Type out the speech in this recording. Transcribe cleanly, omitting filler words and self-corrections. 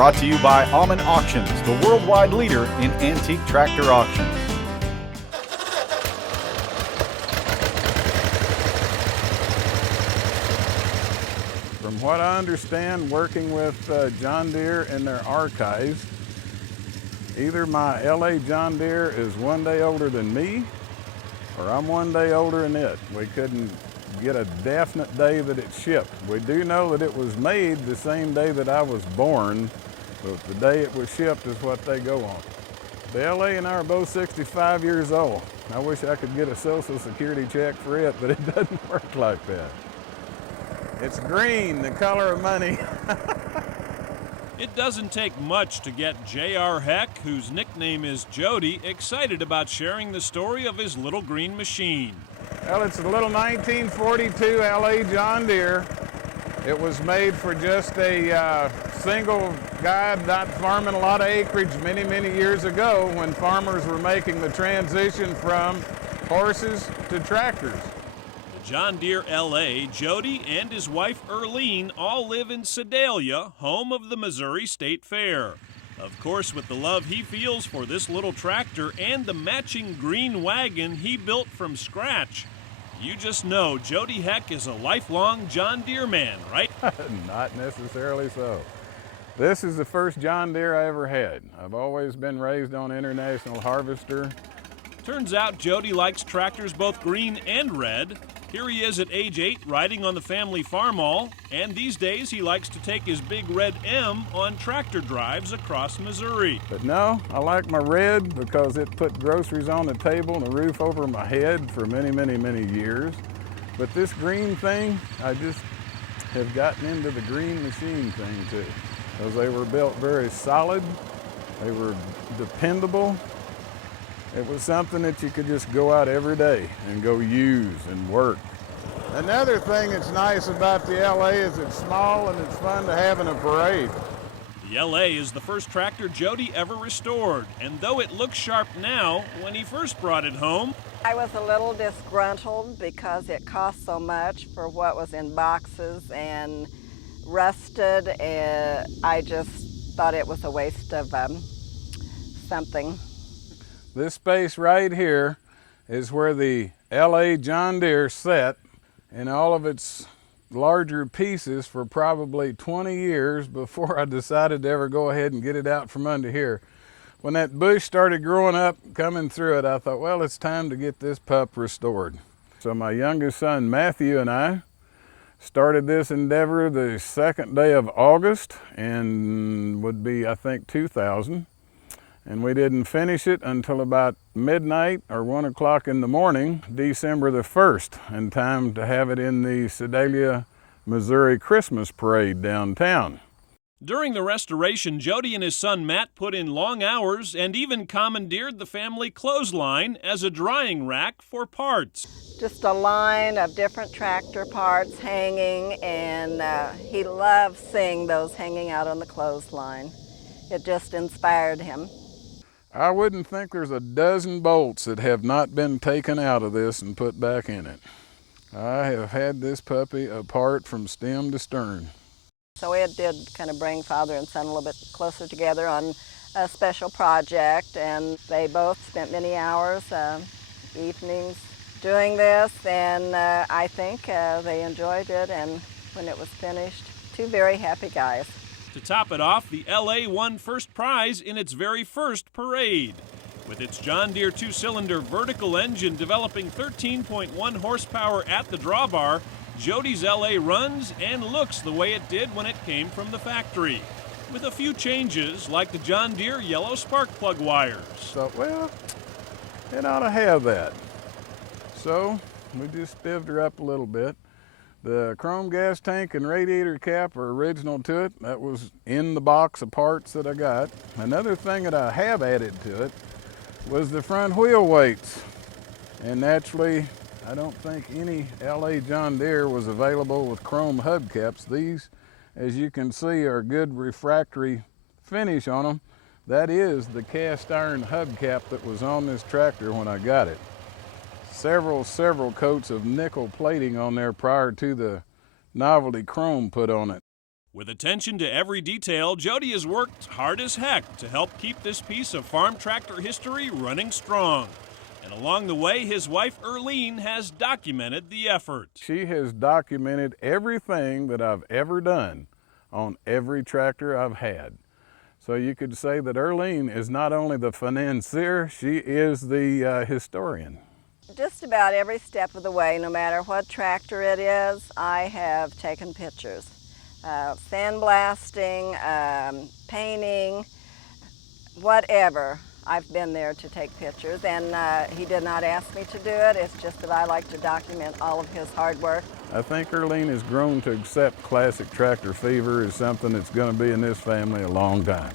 Brought to you by Alman Auctions, the worldwide leader in antique tractor auctions. From what I understand, working with John Deere in their archives, either my LA John Deere is one day older than me, or I'm one day older than it. We couldn't get a definite day that it shipped. We do know that it was made the same day that I was born, but the day it was shipped is what they go on. The LA and I are both 65 years old. I wish I could get a Social Security check for it, but it doesn't work like that. It's green, the color of money. It doesn't take much to get J.R. Heck, whose nickname is Jody, excited about sharing the story of his little green machine. Well, it's a little 1942 LA John Deere. It was made for just a single guy not farming a lot of acreage many, many years ago when farmers were making the transition from horses to tractors. John Deere LA, Jody and his wife Earlene all live in Sedalia, home of the Missouri State Fair. Of course, with the love he feels for this little tractor and the matching green wagon he built from scratch, you just know Jody Heck is a lifelong John Deere man, right? Not necessarily so. This is the first John Deere I ever had. I've always been raised on International Harvester. Turns out Jody likes tractors both green and red. Here he is at age 8 riding on the family farmall, and these days he likes to take his big red M on tractor drives across Missouri. But no, I like my red because it put groceries on the table and a roof over my head for many, many, many years. But this green thing, I just have gotten into the green machine thing too, because they were built very solid, they were dependable. It was something that you could just go out every day and go use and work. Another thing that's nice about the LA is it's small and it's fun to have in a parade. The LA is the first tractor Jody ever restored, and though it looks sharp now, when he first brought it home, I was a little disgruntled because it cost so much for what was in boxes and rusted, and I just thought it was a waste of something. This space right here is where the LA John Deere sat in all of its larger pieces for probably 20 years before I decided to ever go ahead and get it out from under here. When that bush started growing up, coming through it, I thought, well, it's time to get this pup restored. So my youngest son, Matthew, and I started this endeavor the second day of August, and would be, I think, 2000. And we didn't finish it until about midnight or 1 o'clock in the morning, December the 1st, in time to have it in the Sedalia, Missouri Christmas parade downtown. during the restoration, Jody and his son Matt put in long hours and even commandeered the family clothesline as a drying rack for parts. Just a line of different tractor parts hanging, and he loved seeing those hanging out on the clothesline. It just inspired him. I wouldn't think there's a dozen bolts that have not been taken out of this and put back in it. I have had this puppy apart from stem to stern. So it did kind of bring father and son a little bit closer together on a special project, and they both spent many hours, evenings, doing this, and I think they enjoyed it, and when it was finished, two very happy guys. To top it off, the LA won first prize in its very first parade. With its John Deere two-cylinder vertical engine developing 13.1 horsepower at the drawbar, Jody's LA runs and looks the way it did when it came from the factory, with a few changes like the John Deere yellow spark plug wires. So, well, it ought to have that. So we just spivved her up a little bit. The chrome gas tank and radiator cap are original to it. That was in the box of parts that I got. Another thing that I have added to it was the front wheel weights. And naturally, I don't think any LA John Deere was available with chrome hubcaps. These, as you can see, are good refractory finish on them. That is the cast iron hubcap that was on this tractor when I got it. Several coats of nickel plating on there prior to the novelty chrome put on it. With attention to every detail, Jody has worked hard as heck to help keep this piece of farm tractor history running strong. And along the way, his wife Earlene has documented the effort. She has documented everything that I've ever done on every tractor I've had. So you could say that Earlene is not only the financier, she is the historian. Just about every step of the way, no matter what tractor it is, I have taken pictures. Sandblasting, painting, whatever. I've been there to take pictures, and he did not ask me to do it. It's just that I like to document all of his hard work. I think Earlene has grown to accept classic tractor fever as something that's going to be in this family a long time.